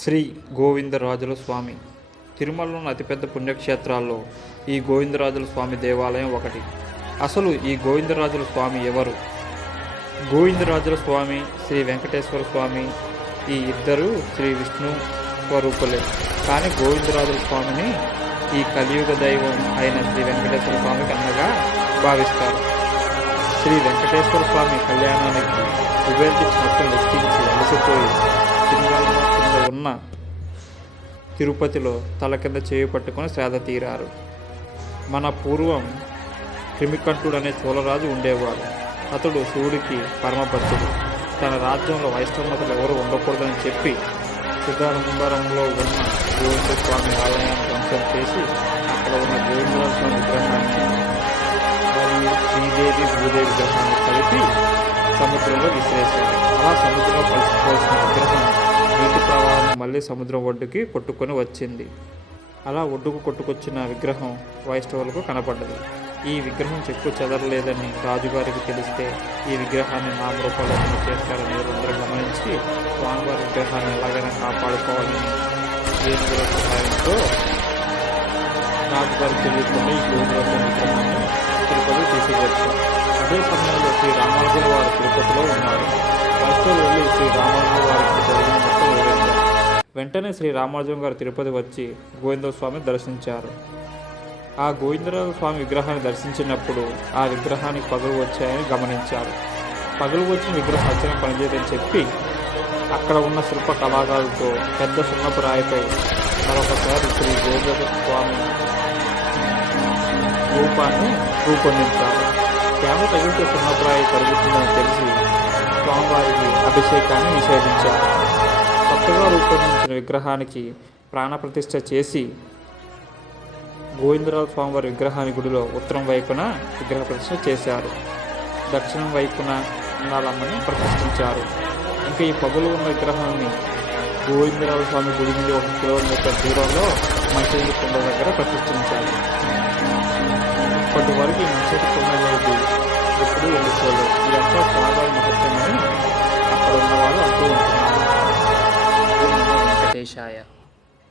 శ్రీ గోవిందరాజుల స్వామి. తిరుమలలోని అతిపెద్ద పుణ్యక్షేత్రాల్లో ఈ గోవిందరాజుల స్వామి దేవాలయం ఒకటి. అసలు ఈ గోవిందరాజుల స్వామి ఎవరు? గోవిందరాజుల స్వామి, శ్రీ వెంకటేశ్వర స్వామి ఈ ఇద్దరు శ్రీ విష్ణు స్వరూపులే. కానీ గోవిందరాజుల స్వామిని ఈ కలియుగ దైవం అయిన శ్రీ వెంకటేశ్వర స్వామికి అన్నగా భావిస్తారు. శ్రీ వెంకటేశ్వర స్వామి కళ్యాణానికి కుబేరుడి ఛత్రం ఎక్కించి అలసిపోయి తిరుమలలో కింద ఉన్న తిరుపతిలో తల కింద చేయి పట్టుకొని శ్రాద్ధ తీరారు. మన పూర్వం క్రిమికంఠుడు అనే చోళరాజు ఉండేవాడు. అతడు శివుడికి పరమభక్తుడు. తన రాజ్యంలో వైష్ణవతలు ఎవరు ఉండకూడదని చెప్పి సిద్ధారంభరంలో ఉన్న గోవింద స్వామి ఆలయాన్ని ధ్వంసం చేసి అక్కడ ఉన్న గోవిందరాజ స్వామి విగ్రహాన్ని మరియు శ్రీదేవి భూదేవి విగ్రహాన్ని కలిపి సముద్రంలో విసిరేశారు. అలా సముద్రంలో కలిసిపోవాల్సిన విగ్రహం నీటి ప్రవాహం మళ్ళీ సముద్రం ఒడ్డుకి కొట్టుకొని వచ్చింది. అలా ఒడ్డుకు కొట్టుకొచ్చిన విగ్రహం వైష్ణవులకు కనపడ్డది. ఈ విగ్రహం చెక్కు చెదరలేదని రాజుగారికి తెలిస్తే ఈ విగ్రహాన్ని నామరూపాలు చేస్తారని అందరూ గమనించి స్వామివారి విగ్రహాన్ని ఎలాగైనా కాపాడుకోవాలని ఏనుగుల సహాయంతో రాజుగారికి తెలియకుండా ఈ గోవిందరాజ విగ్రహాన్ని తిరుపతి తీసుకువచ్చారు. అదే సమయంలో శ్రీ రామానుజుల వారు తిరుపతిలో ఉన్నారు. వైష్ణవులు వెళ్ళి శ్రీ రామానుజుల వారికి జరిగిన మొత్తం వివరించారు. వెంటనే శ్రీ రామానుజం గారు తిరుపతి వచ్చి గోవిందరాజ స్వామిని దర్శించారు. ఆ గోవిందరాజ స్వామి విగ్రహాన్ని దర్శించినప్పుడు ఆ విగ్రహానికి పగులు వచ్చాయని గమనించారు. పగులు వచ్చిన విగ్రహం అచ్చరం పనిచేయదని చెప్పి అక్కడ ఉన్న శిల్ప కళాకారులతో పెద్ద సున్నపు రాయిపై మరొకసారి శ్రీ గోవిందరాజ స్వామి రూపాన్ని రూపొందించారు. తేమ తగిలితే సున్నపురాయి కరుగుతుందని తెలిసి స్వామివారికి అభిషేకాన్ని నిషేధించారు. కొత్తగా రూపొందించిన విగ్రహానికి ప్రాణప్రతిష్ఠ చేసి గోవిందరాజ స్వామివారి విగ్రహాన్ని గుడిలో ఉత్తరం వైపున విగ్రహ ప్రతిష్ఠ చేశారు. దక్షిణం వైపున ఉండాలమ్మని ప్రతిష్ఠించారు. ఇంకా ఈ పగులు ఉన్న విగ్రహాన్ని గోవిందరాజ స్వామి గుడి నుండి 1 కిలోమీటర్ దూరంలో మంచినీటి కుండ దగ్గర ప్రతిష్ఠించారు. ఇప్పటి వరకు ఈ మంచినీటి కుండ అనేది ఎప్పుడూ వెళ్ళిపోలేదు. ఇదంతా స్వామివారి మహత్యమని అక్కడ ఉన్న వాళ్ళు అంటూ ఉంటున్నారు. వెంకటేశాయ.